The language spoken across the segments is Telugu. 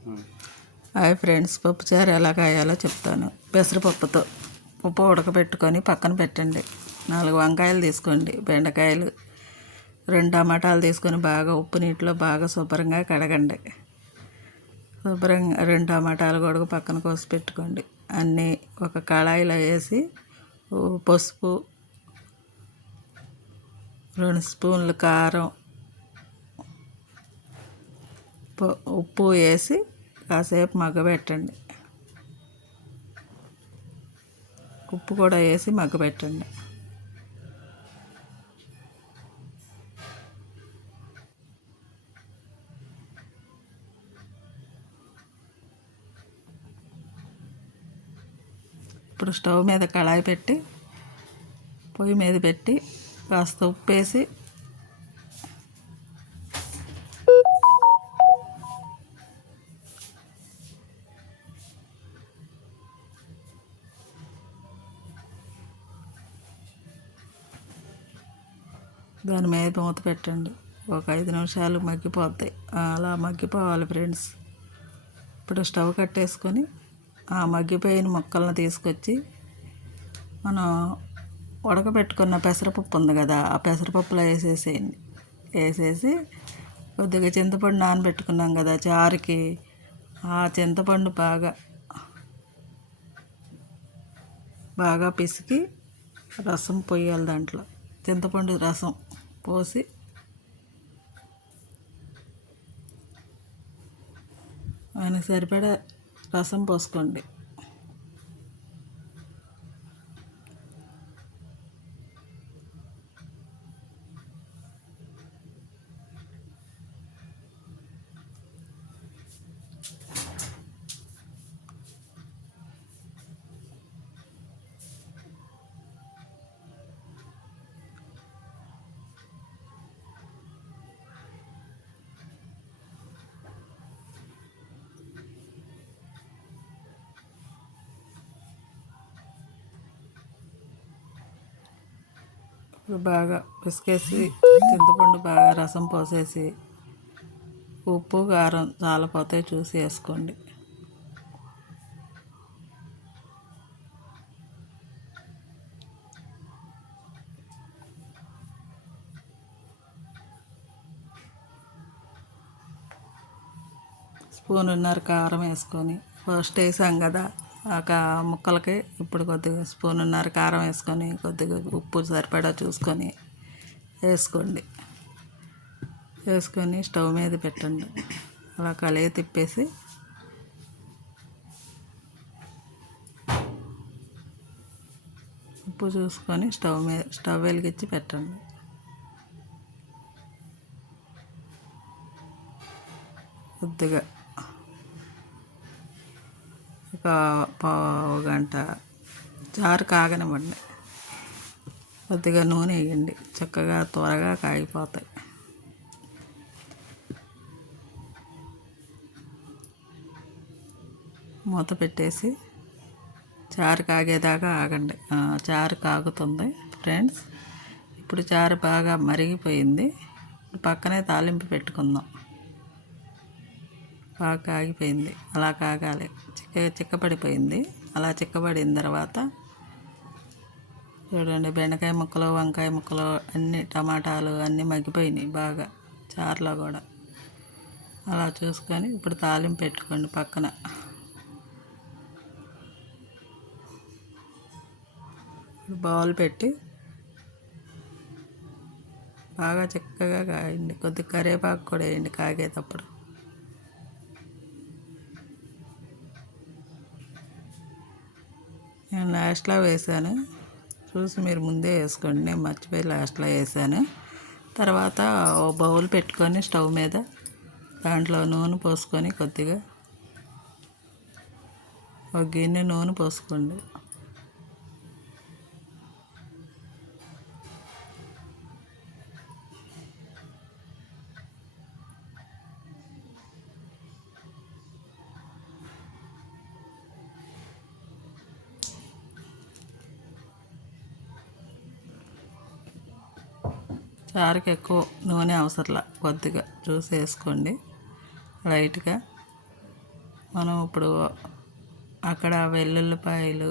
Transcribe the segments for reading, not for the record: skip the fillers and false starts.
హాయ్ ఫ్రెండ్స్, పప్పుచారు ఎలా కాయాలో చెప్తాను. పెసరపప్పుతో పప్పు ఉడకబెట్టుకొని పక్కన పెట్టండి. 4 వంకాయలు తీసుకోండి, బెండకాయలు, 2 టమాటాలు తీసుకొని బాగా ఉప్పు నీటిలో బాగా శుభ్రంగా కడగండి. శుభ్రంగా 2 టమాటాలు కూడా పక్కన కోసి పెట్టుకోండి. అన్నీ ఒక కళాయిలో వేసి పసుపు, 2 స్పూన్లు కారం, ఉప్పు వేసి కాసేపు మగ్గబెట్టండి. ఉప్పు కూడా వేసి మగ్గబెట్టండి. ఇప్పుడు స్టవ్ మీద కళాయి పెట్టి పొయ్యి మీద పెట్టి కాస్త ఉప్పు వేసి దాని మీద మూత పెట్టండి. ఒక 5 నిమిషాలు మగ్గిపోతాయి. అలా మగ్గిపోవాలి ఫ్రెండ్స్. ఇప్పుడు స్టవ్ కట్టేసుకొని ఆ మగ్గిపోయిన ముక్కలను తీసుకొచ్చి మనం ఉడకబెట్టుకున్న పెసరపప్పు ఉంది కదా, ఆ పెసరపప్పులో వేసేసేయండి. వేసేసి కొద్దిగా చింతపండు నానబెట్టుకున్నాం కదా చారుకి, ఆ చింతపండు బాగా పిసికి రసం పోయాలి. దాంట్లో చింతపండు రసం పోసి ఆయనకు సరిపడా రసం పోసుకోండి. బాగా పిసికేసి చింతపండు బాగా రసం పోసేసి ఉప్పు కారం చాలపోతే చూసి వేసుకోండి. స్పూనున్నర కారం వేసుకొని, ఫస్ట్ వేసాం కదా ఆ ముక్కలకి ఇప్పుడు కొద్దిగా స్పూనున్నర కారం వేసుకొని కొద్దిగా ఉప్పు సరిపడా చూసుకొని వేసుకోండి. వేసుకొని స్టవ్ మీద పెట్టండి. అలా కలయి తిప్పేసి ఉప్పు చూసుకొని స్టవ్ వెలిగించి పెట్టండి. కొద్దిగా ఒక పావు గంట చారు కాగనివ్వండి. కొద్దిగా నూనె వేయండి, చక్కగా త్వరగా కాగిపోతాయి. మూత పెట్టేసి చారు కాగేదాకా ఆగండి. చారు కాగుతుంది ఫ్రెండ్స్. ఇప్పుడు చారు బాగా మరిగిపోయింది. పక్కనే తాలింపు పెట్టుకుందాం. బాగా కాగిపోయింది, అలా కాగాలి. చిక్కబడిపోయింది. అలా చిక్కబడిన తర్వాత చూడండి, బెండకాయ ముక్కలు, వంకాయ ముక్కలు, అన్ని టమాటాలు అన్నీ మగ్గిపోయినాయి బాగా చారులో కూడా. అలా చూసుకొని ఇప్పుడు తాలింపు పెట్టుకోండి పక్కన. బౌల్ పెట్టి బాగా చిక్కగా కాయండి. కొద్దిగా కరివేపాకు కూడా వేయండి కాగేటప్పుడు. నేను లాస్ట్లో వేసాను, చూసి మీరు ముందే వేసుకోండి. నేను మర్చిపోయి లాస్ట్లో వేసాను. తర్వాత ఓ బౌల్ పెట్టుకొని స్టవ్ మీద దాంట్లో నూనె పోసుకొని కొద్దిగా ఒక గిన్నె నూనె పోసుకోండి. చారుకి ఎక్కువ నూనె అవసరంలా, కొద్దిగా చూసి వేసుకోండి లైట్గా. మనం ఇప్పుడు అక్కడ వెల్లుల్లిపాయలు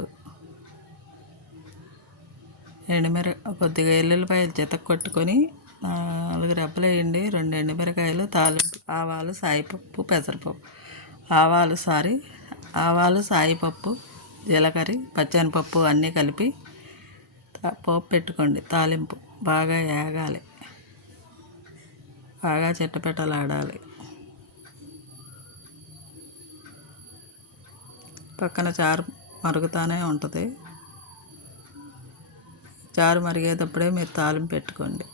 కొద్దిగా ఎల్లుల్లిపాయలు చితక కొట్టుకొని 4 రెబ్బలు వేయండి. 2 ఎండుమిరకాయలు, తాలింపు, ఆవాలు, సాయిపప్పు, పెసరపప్పు, ఆవాలు, సాయిపప్పు, జీలకర్ర, పచ్చనిపప్పు అన్నీ కలిపి పోపు పెట్టుకోండి. తాలింపు బాగా వేగాలి, బాగా చిట్టపెట్టలాడాలి. పక్కన చారు మరుగుతూనే ఉంటుంది. చారు మరిగేటప్పుడే మీరు తాలింపు పెట్టుకోండి.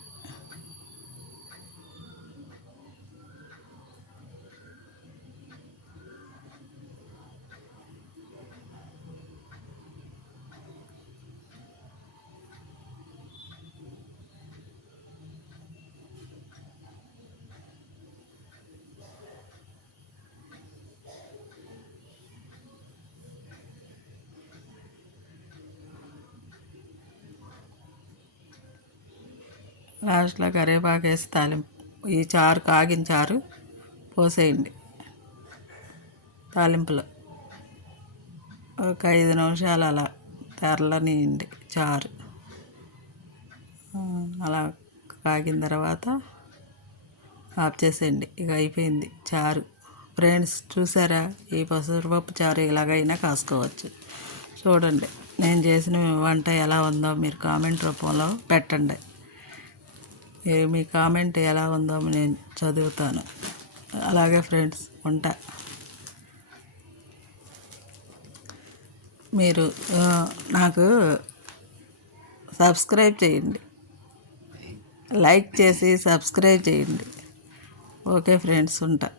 లాస్ట్లో కరివేపాకు వేసి తాలింపు, ఈ చారు కాగిన చారు పోసేయండి తాలింపులో. ఒక 5 నిమిషాలు అలా తెరలనియండి చారు. అలా కాగిన తర్వాత ఆఫ్ చేసేయండి. ఇక అయిపోయింది చారు. ఫ్రెండ్స్ చూసారా, ఈ పెసరపప్పు చారు ఇలాగైనా కాసుకోవచ్చు. చూడండి, నేను చేసిన వంట ఎలా ఉందో మీరు కామెంట్ రూపంలో పెట్టండి. మీ కామెంట్ ఎలా ఉందో నేను చదువుతాను. అలాగే ఫ్రెండ్స్, ఉంటా. మీరు నాకు సబ్స్క్రైబ్ చేయండి, లైక్ చేసి సబ్స్క్రైబ్ చేయండి. ఓకే ఫ్రెండ్స్, ఉంటా.